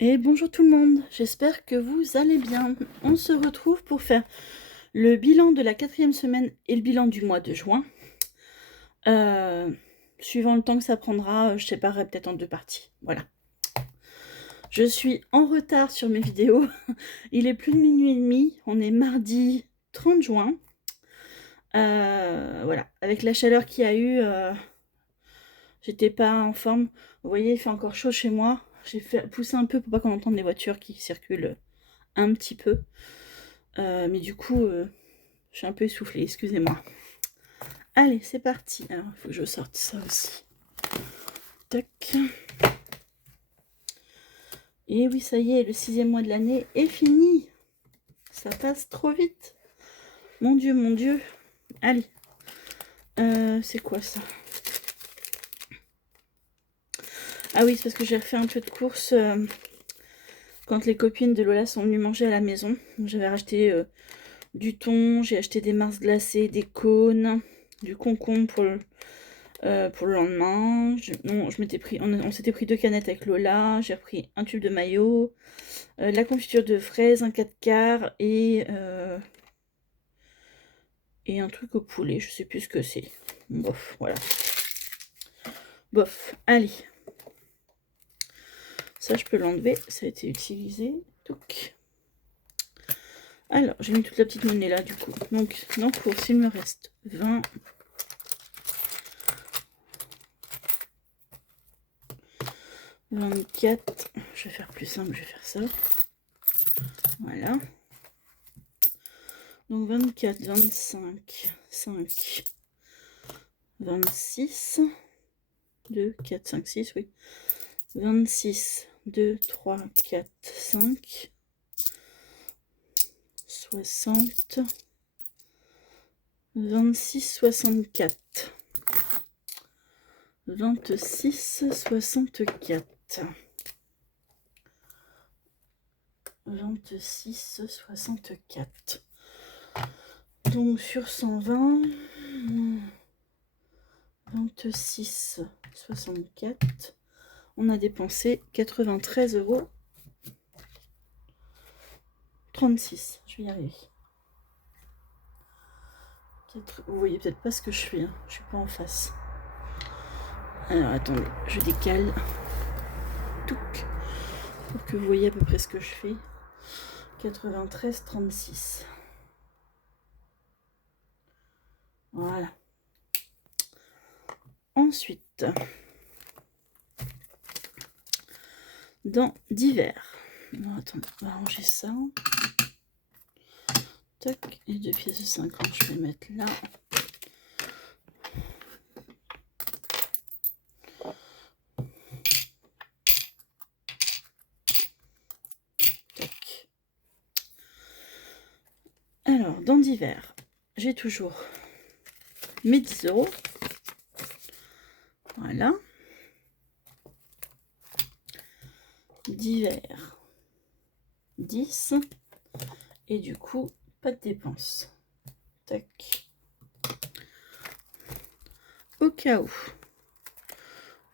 Et bonjour tout le monde, j'espère que vous allez bien. On se retrouve pour faire le bilan de la 4e semaine et le bilan du mois de juin. Suivant le temps que ça prendra, je séparerai peut-être en 2 parties, voilà. Je suis en retard sur mes vidéos. Il est plus de 00:30, on est mardi 30 juin. Voilà, avec la chaleur qu'il y a eu, j'étais pas en forme. Vous voyez, il fait encore chaud chez moi. J'ai fait pousser un peu pour pas qu'on entende les voitures qui circulent un petit peu. Mais du coup, je suis un peu essoufflée, excusez-moi. Allez, c'est parti. Alors, il faut que je sorte ça aussi. Tac. Et oui, ça y est, le 6e mois de l'année est fini. Ça passe trop vite. Mon Dieu, mon Dieu. Allez. C'est quoi ça? Ah oui, c'est parce que j'ai refait un peu de courses quand les copines de Lola sont venues manger à la maison. J'avais racheté du thon, j'ai acheté des Mars glacés, des cônes, du concombre pour le lendemain. On s'était pris 2 canettes avec Lola. J'ai repris un tube de mayo, la confiture de fraises, un 4 quarts et un truc au poulet. Je sais plus ce que c'est. Bof, voilà. Bof, allez. Ça, je peux l'enlever. Ça a été utilisé. Donc. Alors, j'ai mis toute la petite monnaie là, du coup. Donc, dans course, il me reste 20. 24. Je vais faire plus simple, je vais faire ça. Voilà. Donc 24, 25, 5, 26, 2, 4, 5, 6, oui. 26, 2, 3, 4, 5, 60, 26, 64, 26, 64, 26, 64. Donc sur 120, 26, 64, on a dépensé 93 €. 36, je vais y arriver. Vous voyez peut-être pas ce que je fais, hein. Je suis pas en face. Alors attendez, je décale. Touc, pour que vous voyez à peu près ce que je fais. 93, 36. Voilà. Ensuite, dans divers. Alors, attendez, on va ranger ça. Tac, les 2 pièces de 50, je vais mettre là. Tac. Alors, dans divers, j'ai toujours mes 10 €. Voilà. Divers 10. Et du coup, pas de dépenses. Tac. Au cas où.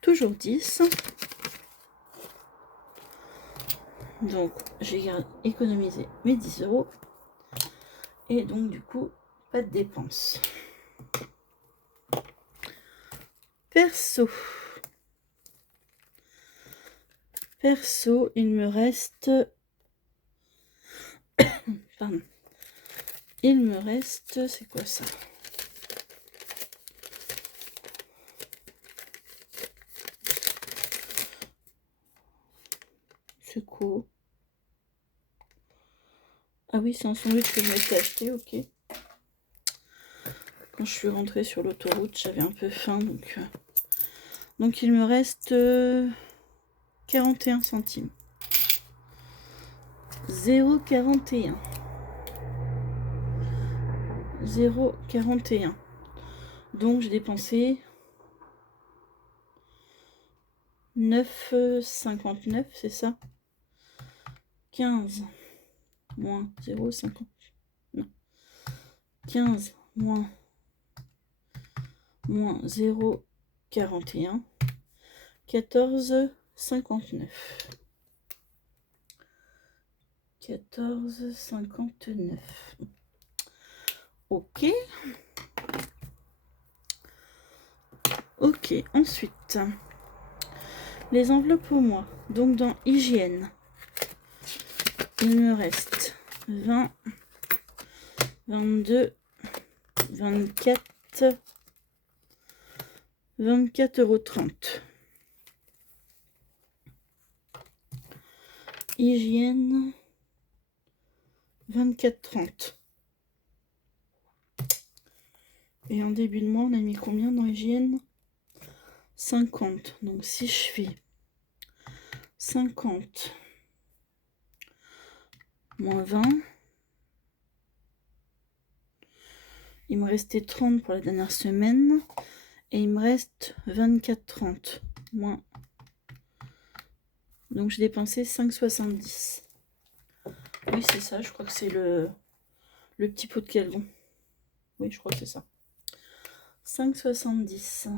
Toujours 10. Donc, j'ai économisé mes 10 €. Et donc, du coup, pas de dépenses. Perso. Perso, il me reste... Pardon. Il me reste... C'est quoi ça? C'est quoi? Ah oui, c'est un sandwich que je m'étais acheté, ok. Quand je suis rentrée sur l'autoroute, j'avais un peu faim, donc il me reste 41 centimes. 0,41. 0,41. Donc j'ai dépensé 9,59, c'est ça? 15 moins 0,50. Non. 15 moins 0,41. 14,59. 14,59. Ok. Ok, ensuite, les enveloppes au mois. Donc dans hygiène, il me reste 20, 22, 24, 24,30 €. Hygiène, 24,30 €. Et en début de mois, on a mis combien dans hygiène? 50. Donc si je fais 50 moins 20, il me restait 30 pour la dernière semaine. Et il me reste 24,30 moins. Donc j'ai dépensé 5,70. Oui, c'est ça, je crois que c'est le petit pot de calgon. Oui, je crois que c'est ça. 5,70.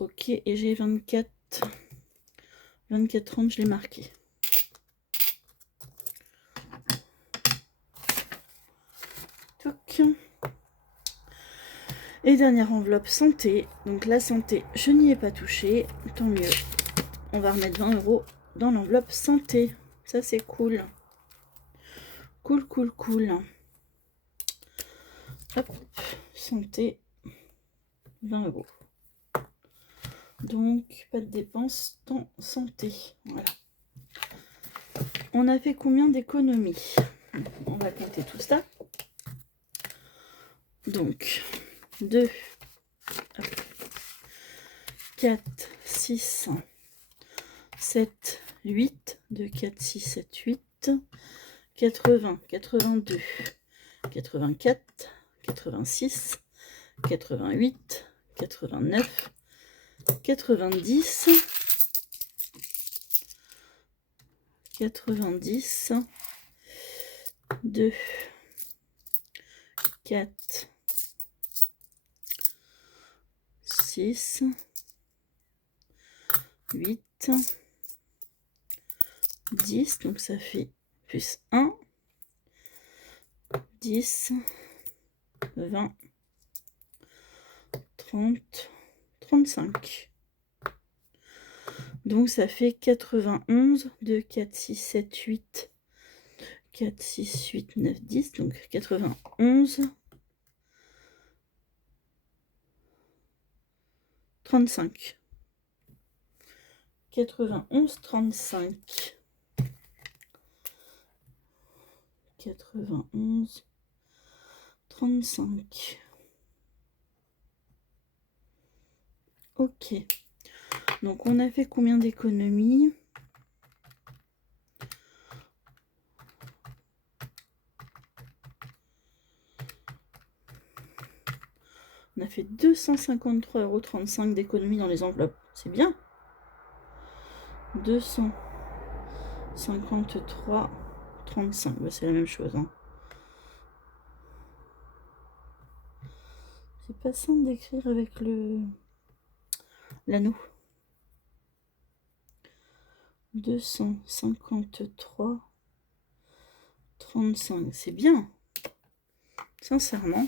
Ok, et j'ai 24,30, je l'ai marqué. Toc. Et dernière enveloppe santé. Donc la santé, je n'y ai pas touché. Tant mieux. On va remettre 20 € dans l'enveloppe santé. Ça, c'est cool. Cool, cool, cool. Hop, santé, 20 €. Donc, pas de dépenses dans santé. Voilà. On a fait combien d'économies? On va compter tout ça. Donc, 2, 4, 6, 7, 8. 2, 4, 6, 7, 8. 80, 82, 84, 86, 88, 89, 90, 90, 2, 4, 6, 8, 10, donc ça fait plus 1, 10, 20, 30, 35. Donc ça fait 91, 2, 4, 6, 7, 8, 4, 6, 8, 9, 10, donc 91, 35. 91, 35. 91, 35. Ok. Donc on a fait combien d'économies? On a fait 253,35 € d'économies dans les enveloppes. C'est bien. 253,35. Bah, c'est la même chose. Hein. C'est pas simple d'écrire avec l'anneau. 253,35. C'est bien. Sincèrement.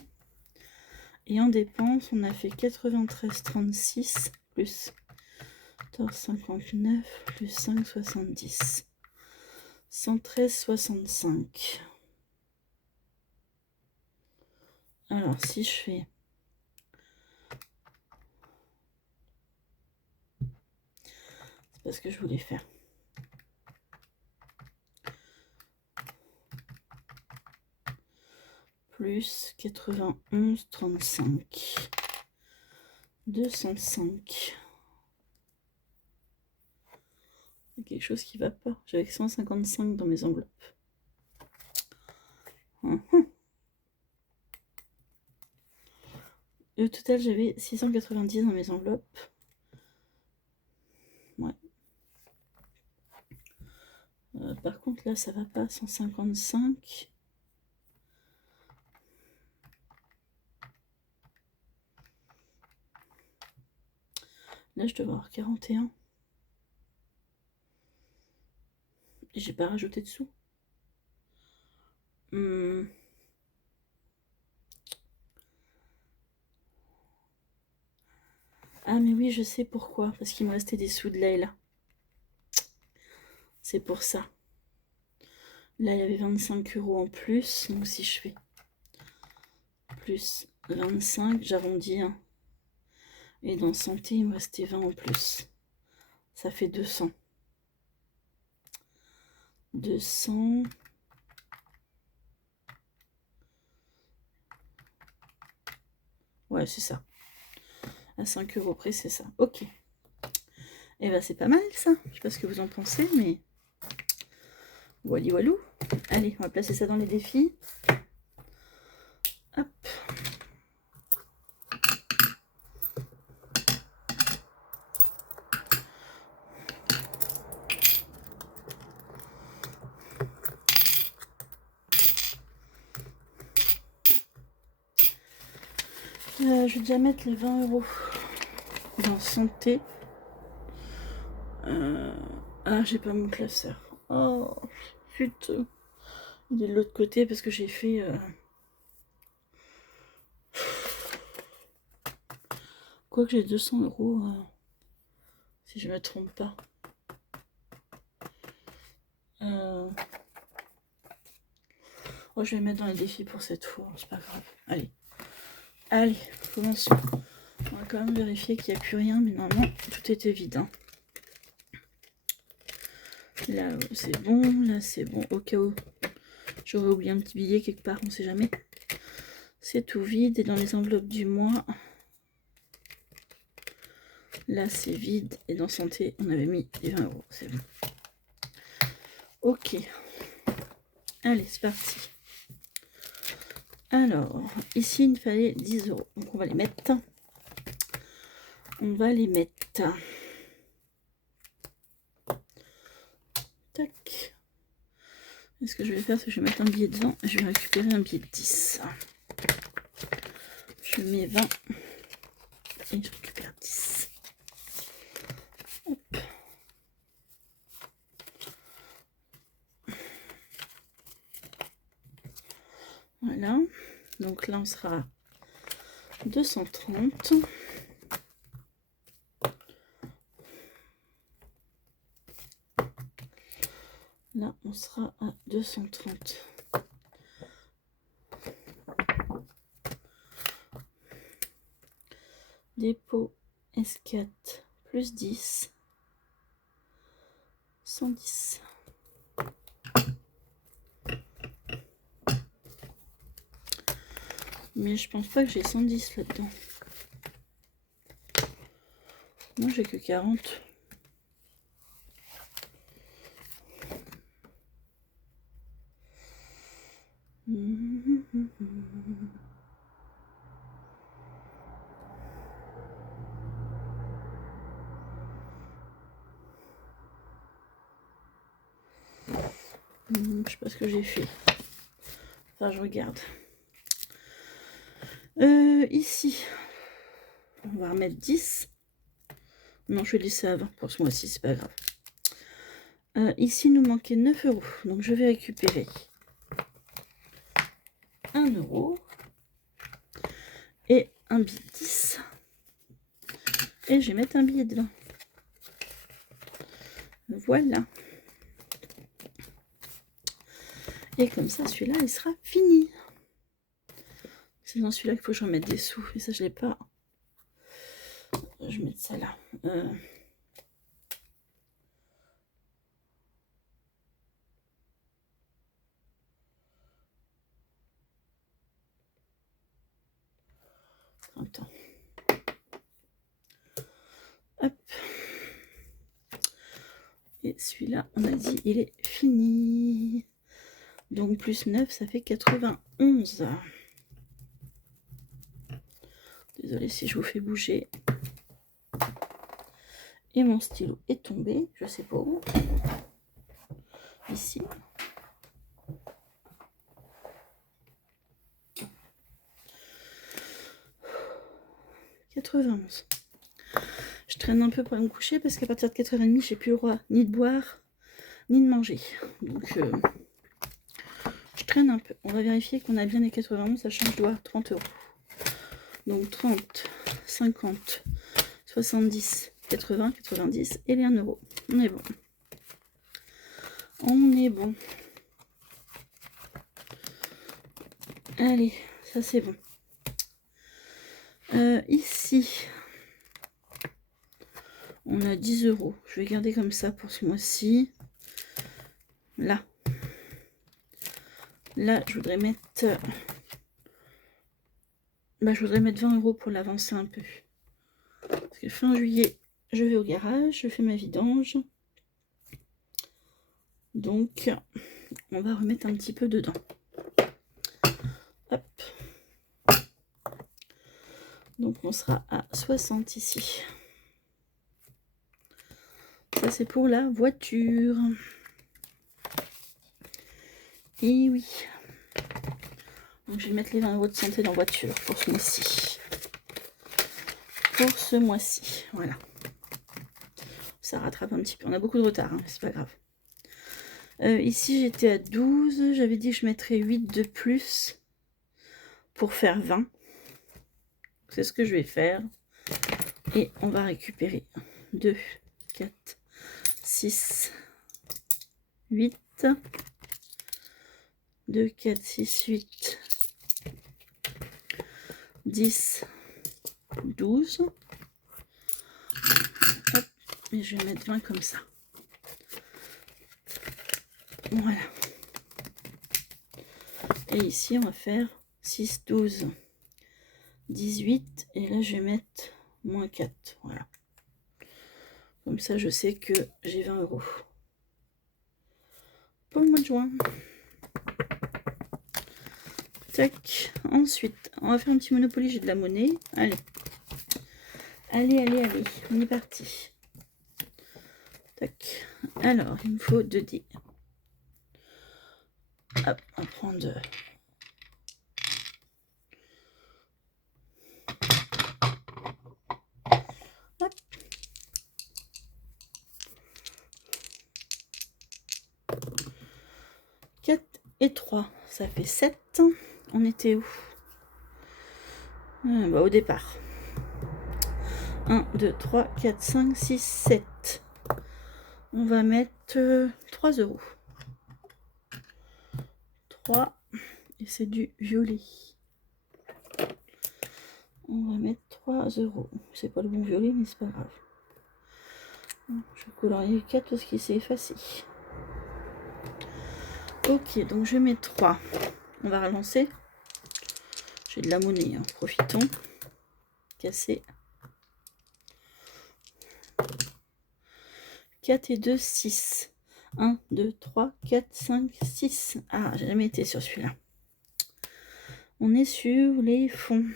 Et en dépenses, on a fait 93,36 plus 14,59 plus 5,70. 113,65. Alors, si je fais... C'est pas ce que je voulais faire. Plus 91,35. 205. Il y a quelque chose qui va pas. J'avais 155 dans mes enveloppes. Et au total, j'avais 690 dans mes enveloppes. Ouais. Par contre, là, ça va pas. 155. Là, je dois avoir 41. J'ai pas rajouté de sous. Ah mais oui, je sais pourquoi. Parce qu'il me restait des sous de Layla. C'est pour ça. Là, il y avait 25 € en plus. Donc si je fais plus 25, j'arrondis. Hein. Et dans santé, il me restait 20 en plus. Ça fait 200. 200. Ouais, c'est ça. À 5 € près, c'est ça. Ok. Et bah c'est pas mal ça. Je sais pas ce que vous en pensez, mais... Wally walou. Allez, on va placer ça dans les défis. Hop. Je vais déjà mettre les 20 € dans santé. Ah, j'ai pas mon classeur. Oh, putain. Il est de l'autre côté parce que j'ai fait... Quoi que j'ai 200 €, si je me trompe pas. Oh, je vais mettre dans les défis pour cette fois, c'est pas grave. Allez. Allez, commençons. On va quand même vérifier qu'il n'y a plus rien, mais normalement, tout était vide. Hein. Là, c'est bon. Là, c'est bon. Au cas où j'aurais oublié un petit billet quelque part, on sait jamais. C'est tout vide. Et dans les enveloppes du mois, là, c'est vide. Et dans santé, on avait mis les 20 €. C'est bon. Ok. Allez, c'est parti. Alors, ici, il me fallait 10 €. Donc, on va les mettre. On va les mettre. Tac. Et ce que je vais faire, c'est que je vais mettre un billet de 20 et je vais récupérer un billet de 10. Je mets 20 et je récupère 10. Hop. Voilà. Donc là, on sera à 230. Là, on sera à 230. Dépôt S4 plus 10. 110. Mais je pense pas que j'ai 110 là-dedans. Moi, j'ai que 40. Je sais pas ce que j'ai fait. Enfin, je regarde. Ici, on va remettre 10. Non, je vais laisser à 20 pour ce mois-ci, c'est pas grave. Ici, il nous manquait 9 €. Donc, je vais récupérer 1 € et un billet de 10. Et je vais mettre un billet de 20. Voilà. Et comme ça, celui-là, il sera fini. C'est dans celui-là qu'il faut que j'en mette des sous. Et ça, je l'ai pas. Je vais mettre ça là. Attends. Hop. Et celui-là, on a dit, il est fini. Donc, plus 9, ça fait 91. Désolée si je vous fais bouger. Et mon stylo est tombé. Je sais pas où. Ici. « 91. Je traîne un peu pour me coucher parce qu'à partir de 4h30, j'ai plus le droit ni de boire, ni de manger. Donc je traîne un peu. On va vérifier qu'on a bien les 91, sachant que je dois 30 euros. Donc 30, 50, 70, 80, 90 et les 1 euro. On est bon. On est bon. Allez, ça c'est bon. Ici, on a 10 euros. Je vais garder comme ça pour ce mois-ci. Là. Là, je voudrais mettre... je voudrais mettre 20 euros pour l'avancer un peu. Parce que fin juillet, je vais au garage, je fais ma vidange. Donc, on va remettre un petit peu dedans. Hop. Donc, on sera à 60 ici. Ça, c'est pour la voiture. Et oui. Donc, je vais mettre les 20 euros de santé dans la voiture pour ce mois-ci. Pour ce mois-ci, voilà. Ça rattrape un petit peu. On a beaucoup de retard, hein, c'est pas grave. Ici, j'étais à 12. J'avais dit que je mettrais 8 de plus pour faire 20. C'est ce que je vais faire. Et on va récupérer 2, 4, 6, 8. 2, 4, 6, 8, 10, 12. Hop, et je vais mettre 20 comme ça. Voilà. Et ici, on va faire 6, 12, 18. Et là, je vais mettre moins 4. Voilà. Comme ça, je sais que j'ai 20 euros pour le mois de juin. Tac. Ensuite, on va faire un petit Monopoly. J'ai de la monnaie. Allez. Allez, allez, allez. On est parti. Tac. Alors, il me faut 2 dés. Hop, on prend 2. Hop. Et 3, ça fait 7. On était où? Au départ. 1, 2, 3, 4, 5, 6, 7. On va mettre 3 euros. 3. Et c'est du violet. On va mettre 3 euros. C'est pas le bon violet, mais c'est pas grave. Je vais colorier 4 parce qu'il s'est effacé. Ok, donc je mets 3. On va relancer. J'ai de la monnaie, hein. Profitons. Casser. 4 et 2, 6. 1, 2, 3, 4, 5, 6. Ah, j'ai jamais été sur celui-là. On est sur les fonds.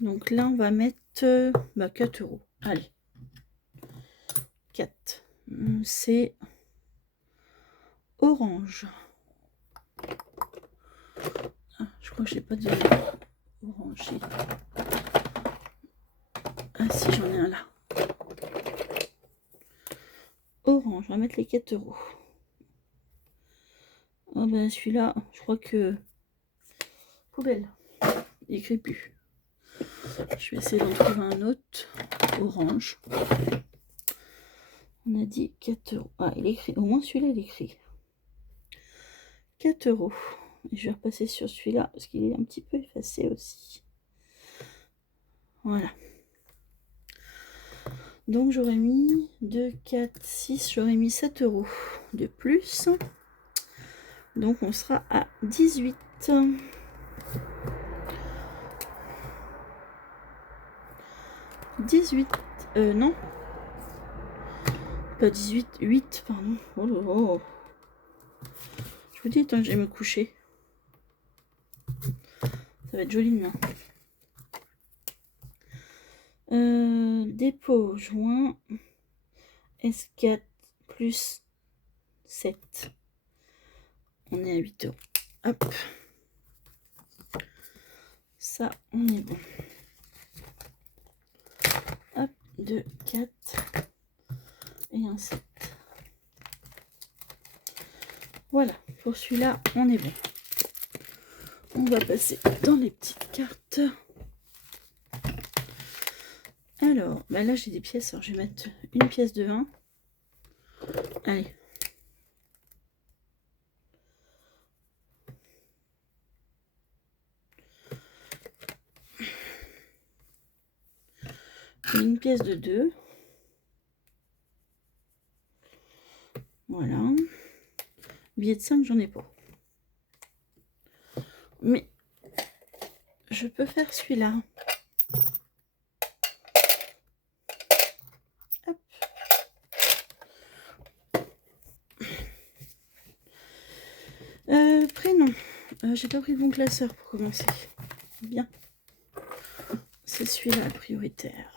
Donc là, on va mettre 4 euros. Allez. 4. C'est orange. Ah, je crois que j'ai pas de orange. Ah si, j'en ai un là. Orange, on va mettre les 4 euros. Oh ben celui-là, je crois que... Poubelle. Il écrit plus. Je vais essayer d'en trouver un autre. Orange. On a dit 4 euros. Ah, il écrit. Au moins celui-là, il écrit. 4 euros. Et je vais repasser sur celui-là parce qu'il est un petit peu effacé aussi. Voilà. Donc j'aurais mis 2, 4, 6. J'aurais mis 7 euros de plus. Donc on sera à 18. 18. Non. Pas 18. 8, pardon. Oh là là. Je vous dis, tant que je vais me coucher. Ça va être joli demain. Dépôt joint. S4 plus 7. On est à 8 euros. Hop. Ça, on est bon. Hop, 2, 4. et un 7. Voilà, pour celui-là, on est bon. On va passer dans les petites cartes. Alors, bah là j'ai des pièces. Alors je vais mettre une pièce de 20. Allez. Une pièce de 2. Voilà. Billet de 5, j'en ai pas. Mais je peux faire celui-là. Hop. Prénom. J'ai pas pris le bon classeur pour commencer. Bien. C'est celui-là prioritaire.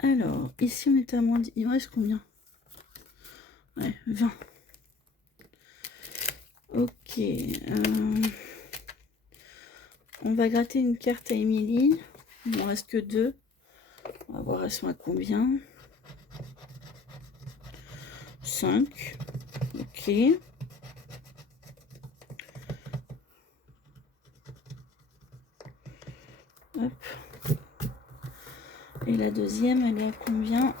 Alors, ici on était à moins 10. Il me reste combien? Ouais, 20. Ok. On va gratter une carte à Émilie. Il m'en reste que 2. On va voir elles sont à combien. 5. Ok. Hop. Et la deuxième, elle est à combien?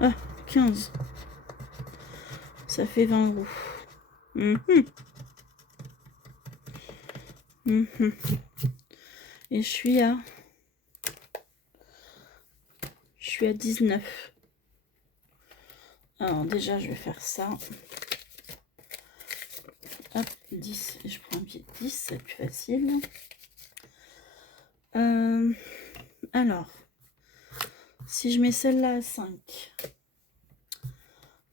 Ah, 15. Ça fait 20 euros. Et je suis à 19. Alors déjà, je vais faire ça. Hop, 10. Et je prends un billet de 10, c'est plus facile. Alors, si je mets celle-là à 5,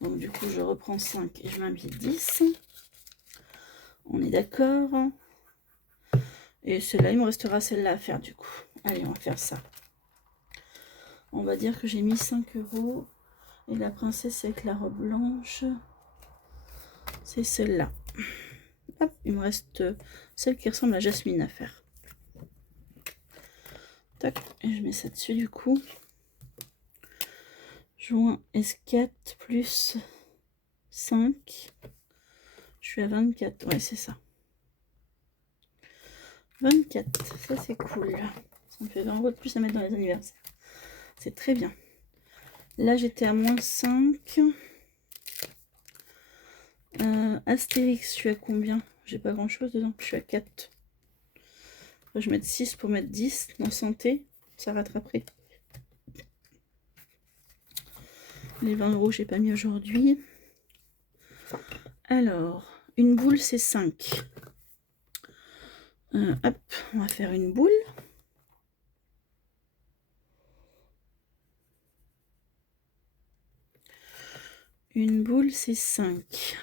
donc du coup, je reprends 5 et je mets un billet de 10. On est d'accord. Et celle-là, il me restera celle-là à faire du coup. Allez, on va faire ça. On va dire que j'ai mis 5 euros. Et la princesse avec la robe blanche, c'est celle-là. Hop, il me reste celle qui ressemble à Jasmine à faire. Tac, et je mets ça dessus du coup. Joint S4 plus 5. Je suis à 24. Ouais, c'est ça. 24, ça c'est cool. Ça me fait 20 euros de plus à mettre dans les anniversaires. C'est très bien. Là, j'étais à moins 5. Astérix, je suis à combien? J'ai pas grand chose dedans. Je suis à 4. Je vais mettre 6 pour mettre 10. Dans santé, ça rattraperait. Les 20 euros, j'ai pas mis aujourd'hui. Alors, une boule, c'est 5. Hop, on va faire une boule. Une boule, c'est 5.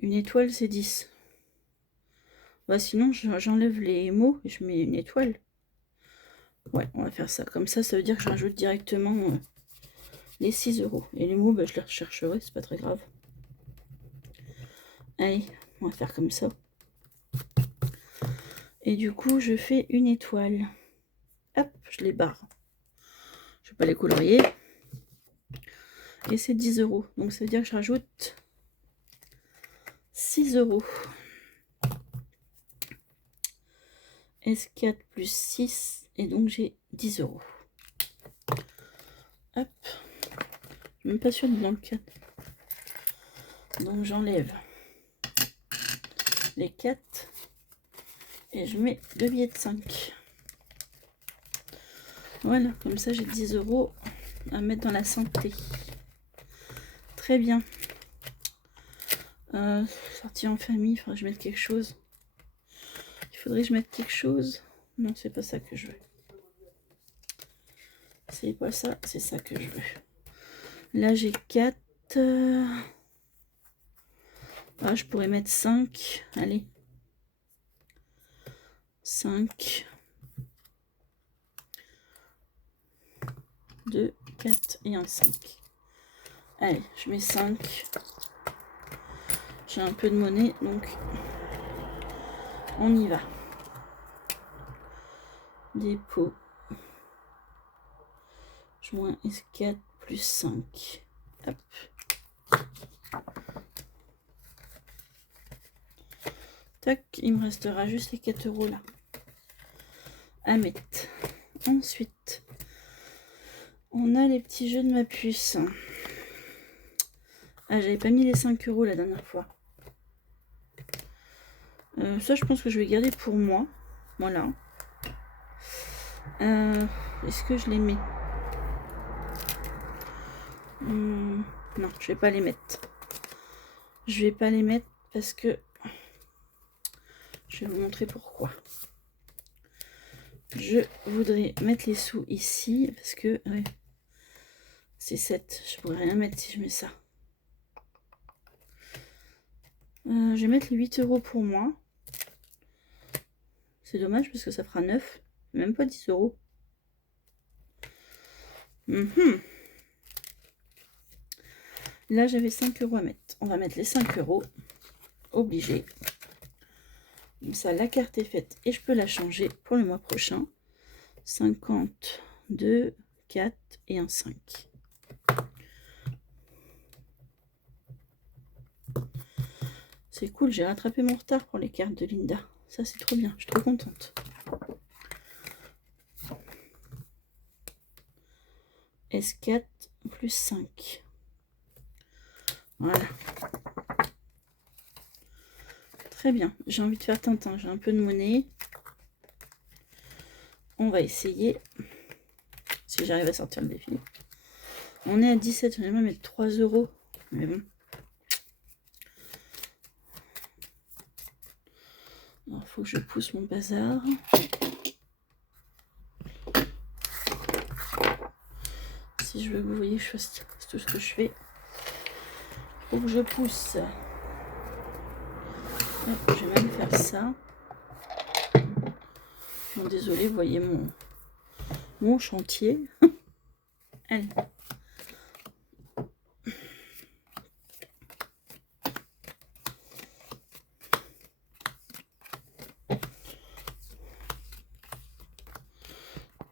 Une étoile, c'est 10. Bah, sinon, j'enlève les mots et je mets une étoile. Ouais, on va faire ça. Comme ça, ça veut dire que je rajoute directement les 6 euros. Et les mots, bah, je les rechercherai, c'est pas très grave. Allez, on va faire comme ça. Et du coup, je fais une étoile. Hop, je les barre. Je vais pas les colorier. Et c'est 10 euros. Donc, ça veut dire que je rajoute 6 euros. S4 plus 6. Et donc, j'ai 10 euros. Hop. Je suis même pas sûre de dans le 4. Donc, j'enlève les 4. Et je mets 2 billets de 5. Voilà, comme ça, j'ai 10 euros à mettre dans la santé. Très bien. Sortie en famille, il faudrait que je mette quelque chose. Il faudrait que je mette quelque chose. Non, c'est pas ça que je veux. C'est pas ça, c'est ça que je veux. Là, j'ai 4. Ah, je pourrais mettre 5. Allez. 5. 2, 4 et un 5. Allez, je mets 5. J'ai un peu de monnaie, donc on y va. Dépôt. Joint S4 plus 5. Hop. Tac, il me restera juste les 4 € là à mettre. Ensuite, on a les petits jeux de ma puce. Ah, j'avais pas mis les 5 € la dernière fois. Ça, je pense que je vais garder pour moi. Voilà. Est-ce que je les mets? Non, je vais pas les mettre. Je vais pas les mettre parce que je vais vous montrer pourquoi. Je voudrais mettre les sous ici parce que ouais, c'est 7. Je pourrais rien mettre si je mets ça. Je vais mettre les 8 € pour moi. C'est dommage parce que ça fera 9. Même pas 10 €. Là, j'avais 5 € à mettre. On va mettre les 5 €. Obligé. Comme ça, la carte est faite et je peux la changer pour le mois prochain. 50, 2, 4 et un 5. C'est cool, j'ai rattrapé mon retard pour les cartes de Linda. Ça, c'est trop bien, je suis trop contente. S4 plus 5. Voilà. Très bien, j'ai envie de faire Tintin, j'ai un peu de monnaie. On va essayer. Si j'arrive à sortir le défi. On est à 17, j'aimerais même mettre 3 €. Mais bon. Alors, faut que je pousse mon bazar. Si je veux que vous voyez que je fasse tout ce que je fais. Faut que je pousse. Hop, je vais même faire ça. Bon, désolé, vous voyez mon chantier. Allez.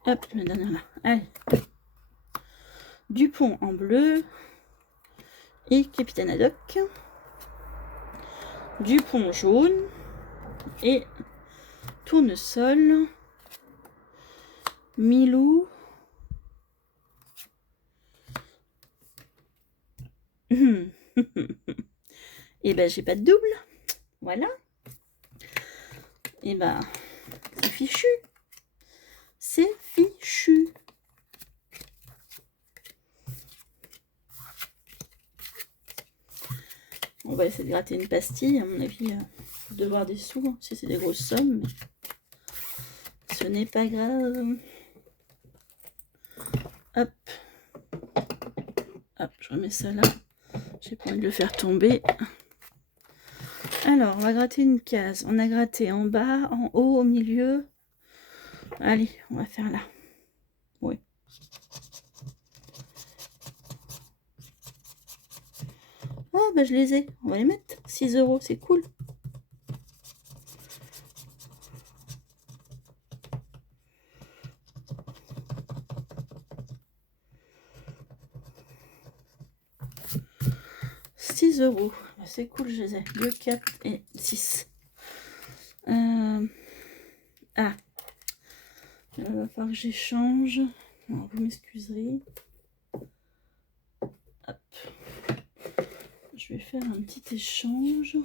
Hop, la dernière là. Allez. Dupont en bleu. Et Capitaine Haddock. Dupont jaune. Et Tournesol. Milou. Et ben j'ai pas de double. Voilà. Et ben c'est fichu. C'est fichu. On va essayer de gratter une pastille. À mon avis, devoir des sous, hein, si c'est des grosses sommes. Mais ce n'est pas grave. Hop. Hop, je remets ça là. J'ai pas envie de le faire tomber. Alors, on va gratter une case. On a gratté en bas, en haut, au milieu. Allez, on va faire là. Oui. Ah, bah je les ai. On va les mettre. 6 €, c'est cool. €. C'est cool, je les ai. 2, 4 et 6. Ah. Il va falloir que j'échange. Vous m'excuserez. Hop. Je vais faire un petit échange.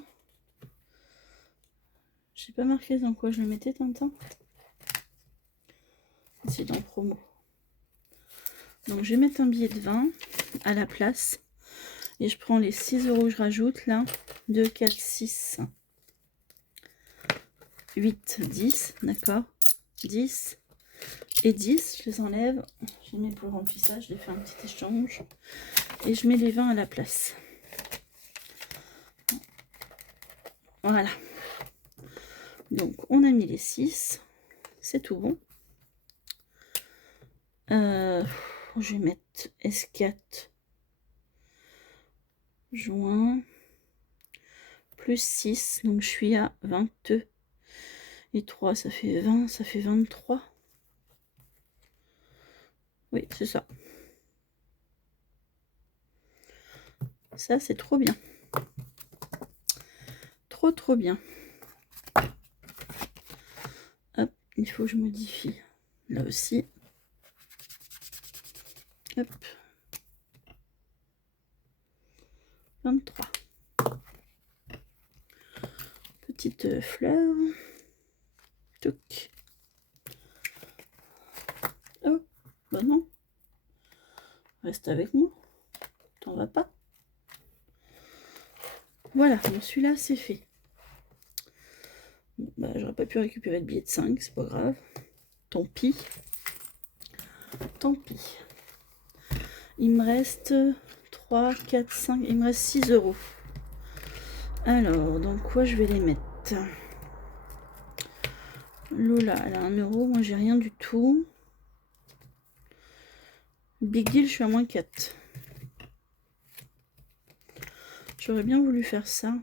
Je n'ai pas marqué dans quoi je le mettais, Tintin. C'est dans promo. Donc je vais mettre un billet de 20 à la place. Et je prends les 6 € que je rajoute là. 2, 4, 6, 8, 10. D'accord. 10 et 10. Je les enlève. Je les mets pour le remplissage. Je les fais un petit échange. Et je mets les 20 à la place. Voilà. Donc on a mis les 6. C'est tout bon. Je vais mettre S4 joint plus 6, donc je suis à 22 et 3, ça fait 20, ça fait 23. Oui, c'est ça. Ça, c'est trop bien. Trop, trop bien. Hop, il faut que je modifie. Là aussi. Hop. 23. Petite fleur. Touc. Oh, bah non. Reste avec moi. T'en vas pas. Voilà, bon, celui-là, c'est fait. Bon, bah, j'aurais pas pu récupérer le billet de 5, c'est pas grave. Tant pis. Tant pis. Il me reste 3, 4, 5. Il me reste 6 €. Alors, dans quoi je vais les mettre? Lola, elle a 1 €. Moi, j'ai rien du tout. Big Deal, je suis à moins 4. J'aurais bien voulu faire ça.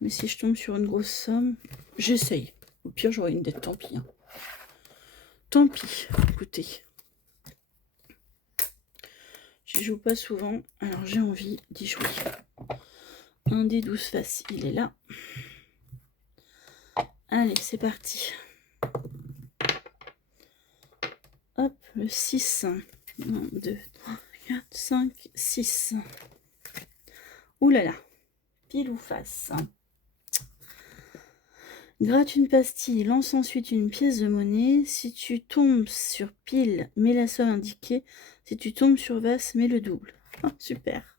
Mais si je tombe sur une grosse somme, j'essaye. Au pire, j'aurai une dette, tant pis. Hein. Tant pis, écoutez. J'y joue pas souvent, alors j'ai envie d'y jouer. Un des 12 faces, il est là. Allez, c'est parti. Hop, le 6. 1, 2, 3, 4, 5, 6. Ouh là là, pile ou face. Gratte une pastille, lance ensuite une pièce de monnaie. Si tu tombes sur pile, mets la somme indiquée. Si tu tombes sur face, mets le double. Ah, super.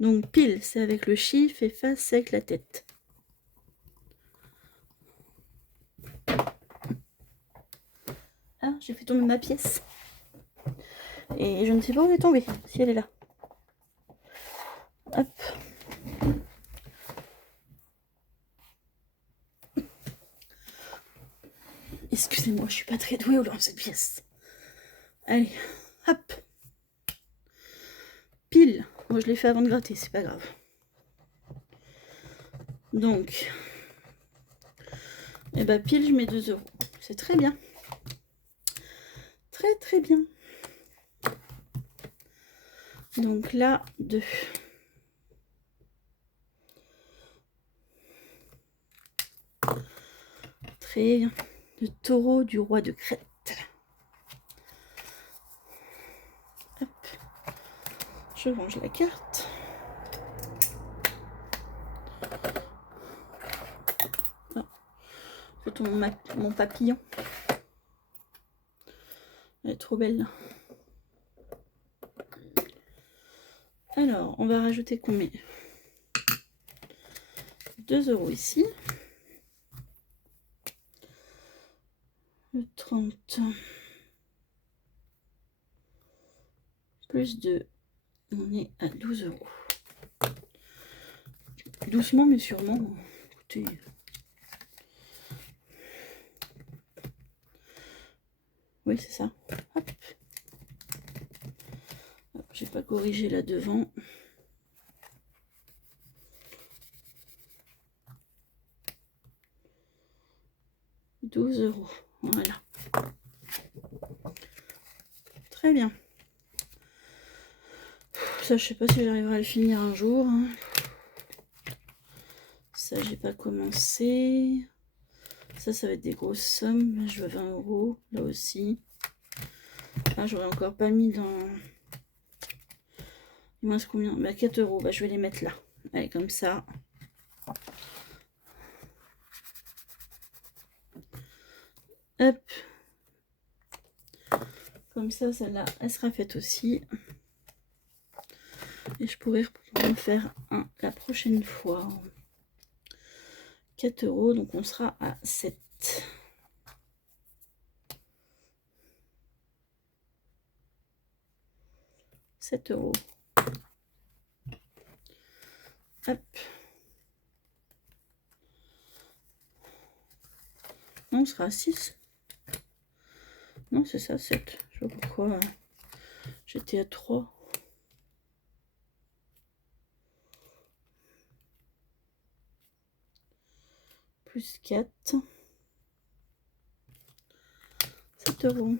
Donc pile, c'est avec le chiffre et face, c'est avec la tête. Ah, j'ai fait tomber ma pièce. Et je ne sais pas où elle est tombée, si elle est là. Hop. Excusez-moi, je suis pas très douée au lancer de pièces. Allez, hop. Pile. Moi, je l'ai fait avant de gratter, c'est pas grave. Donc, et bah pile, je mets 2 €. C'est très bien. Très très bien. Donc là, 2. Très bien. Le taureau du roi de Crète. Hop. Je range la carte. Oh. Photo mon papillon. Elle est trop belle. Alors, on va rajouter combien? 2 € ici. Le 30. Plus 2. On est à 12 €. Doucement mais sûrement. Écoutez. Oui, c'est ça. Hop. J'ai pas corrigé là devant. « 12 €. Voilà. Très bien. Ça, je sais pas si j'arriverai à le finir un jour. Hein. Ça, j'ai pas commencé. Ça va être des grosses sommes. Là, je veux 20 €. Là aussi. Ah, j'aurais encore pas mis dans... Il me reste combien? Bah, 4 €. Bah, je vais les mettre là. Allez, comme ça. Hop. Comme ça, celle-là, elle sera faite aussi. Et je pourrais en faire un la prochaine fois. 4 €, donc on sera à 7. €. Hop. Non, on sera à 6. Non, c'est ça, 7. Je sais pas pourquoi j'étais à 3. Plus 4. 7 €.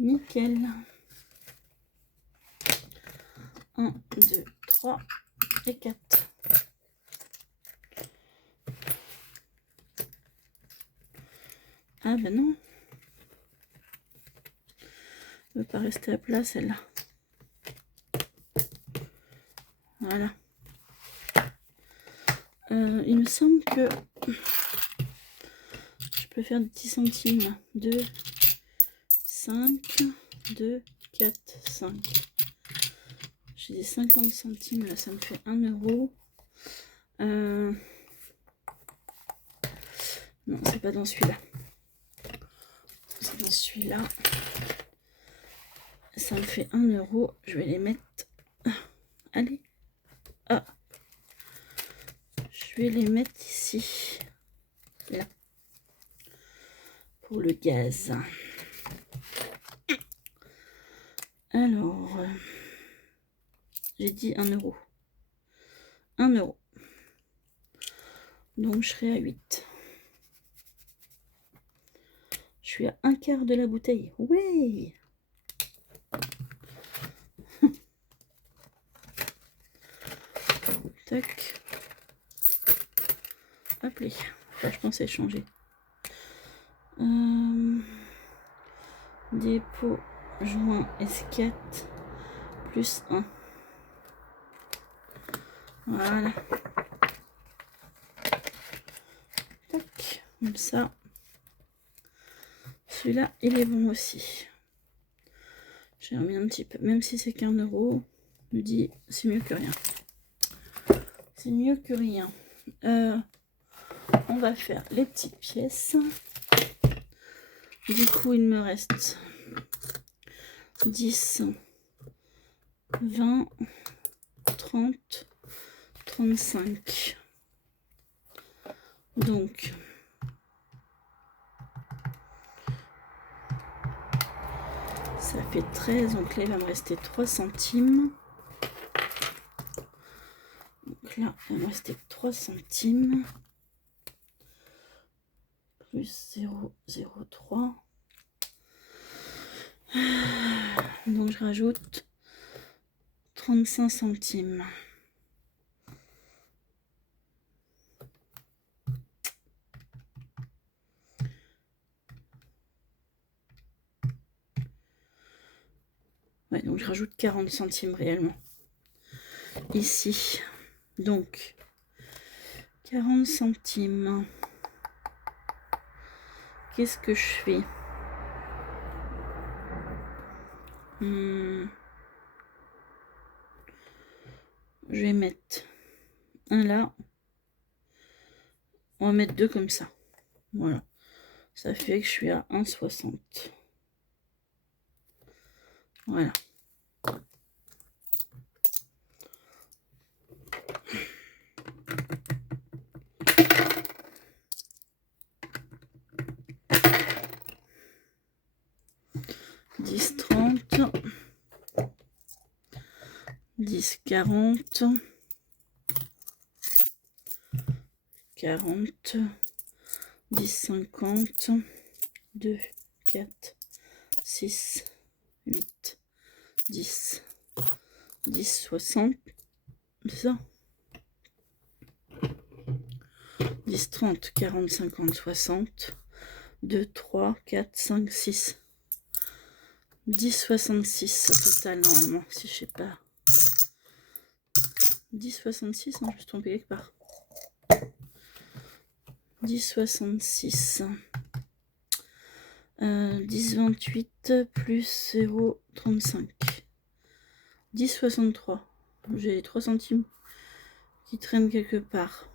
Nickel. 1, 2, 3 et 4. Ah ben non. Elle ne veut pas rester à plat celle-là. Voilà. Il me semble que je peux faire 10 centimes. 2, 5, 2, 4, 5. J'ai des 50 centimes là, ça me fait 1 euro. Non, c'est pas dans celui-là. C'est dans celui-là. Ça me fait 1 euro. Je vais les mettre. Allez. Ah. Je vais les mettre ici. Là. Pour le gaz. Alors. J'ai dit 1 euro. 1 euro. Donc je serai à 8. Je suis à un quart de la bouteille. Oui. Tac. Hop là. Enfin, je pensais changer. Dépôt, joint, S4, plus 1. Voilà. Tac. Comme ça. Celui-là, il est bon aussi. J'ai remis un petit peu. Même si c'est qu'1 euro, je me dis, c'est mieux que rien. C'est mieux que rien. On va faire les petites pièces. Du coup, il me reste 10, 20, 30, 35. Donc, ça fait 13. Donc là, il va me rester 3 centimes. Donc là, il va me rester 3 centimes. Plus 0,03. Donc je rajoute 35 centimes. Ouais, donc je rajoute 40 centimes réellement. Ici. Donc 40 centimes. Qu'est-ce que je fais? Je vais mettre un là. On va mettre 2 comme ça. Voilà. Ça fait que je suis à 1,60. Voilà. Dix, 30. 10, 40. 40. 10, 50. 2, 4, 6, 8, 10. 10, 60. C'est ça? 10, 30, 40, 50, 60. 2, 3, 4, 5, 6. 10, 66 au total normalement, si je sais pas. 10, 66, non, je me suis trompée quelque part. 10, 66. 10, 28 plus 0, 35. 10, 63. J'ai les 3 centimes qui traînent quelque part.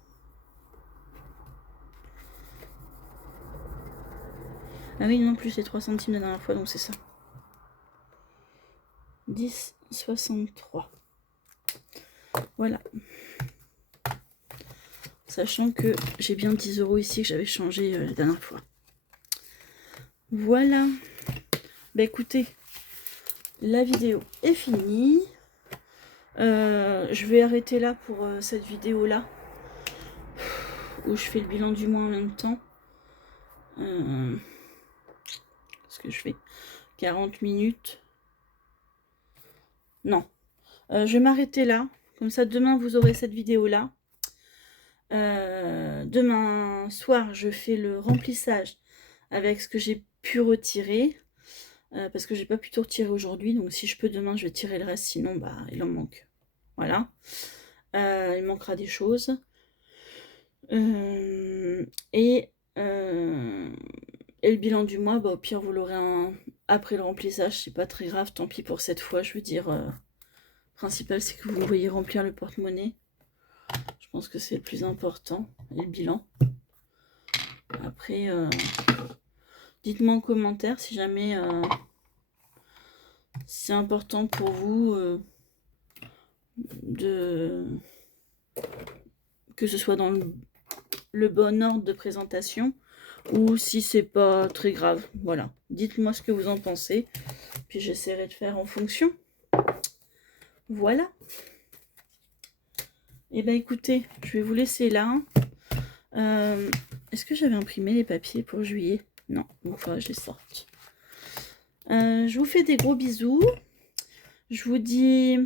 Ah oui, non plus les 3 centimes de la dernière fois, donc c'est ça. 10, 63. Voilà. Sachant que j'ai bien 10 euros ici que j'avais changé la dernière fois. Voilà. Bah écoutez, la vidéo est finie. Je vais arrêter là pour cette vidéo là. Où je fais le bilan du mois en même temps. Ce que je fais. 40 minutes. Non. Je vais m'arrêter là. Comme ça, demain, vous aurez cette vidéo-là. Demain soir, je fais le remplissage avec ce que j'ai pu retirer. Parce que j'ai pas pu tout retirer aujourd'hui. Donc, si je peux, demain, je vais tirer le reste. Sinon, bah, il en manque. Voilà. Il manquera des choses. Et le bilan du mois, bah, au pire, vous l'aurez après le remplissage. C'est pas très grave. Tant pis pour cette fois. Je veux dire, le principal, c'est que vous me voyez remplir le porte-monnaie. Je pense que c'est le plus important. Et le bilan. Après, dites-moi en commentaire si jamais c'est important pour vous que ce soit dans le bon ordre de présentation ou si c'est pas très grave. Voilà, dites-moi ce que vous en pensez, puis j'essaierai de faire en fonction. Voilà. Et ben écoutez, je vais vous laisser là. Est-ce que j'avais imprimé les papiers pour juillet? Non, donc faudra que je les sorte. Je vous fais des gros bisous. Je vous dis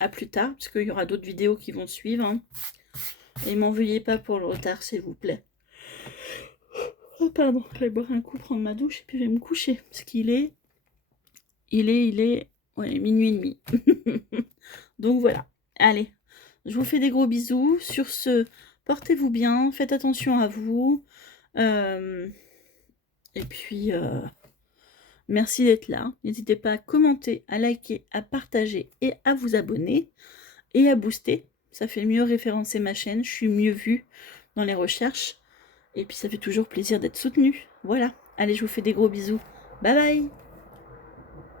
à plus tard, parce qu'il y aura d'autres vidéos qui vont suivre. Hein. Et m'en veuillez pas pour le retard, s'il vous plaît. Oh, pardon, je vais boire un coup, prendre ma douche, et puis je vais me coucher. Parce qu'il est... Ouais, minuit et demi. Donc voilà. Allez, je vous fais des gros bisous. Sur ce, portez-vous bien, faites attention à vous. Et puis... merci d'être là. N'hésitez pas à commenter, à liker, à partager et à vous abonner et à booster. Ça fait mieux référencer ma chaîne. Je suis mieux vue dans les recherches. Et puis ça fait toujours plaisir d'être soutenu. Voilà. Allez, je vous fais des gros bisous. Bye bye.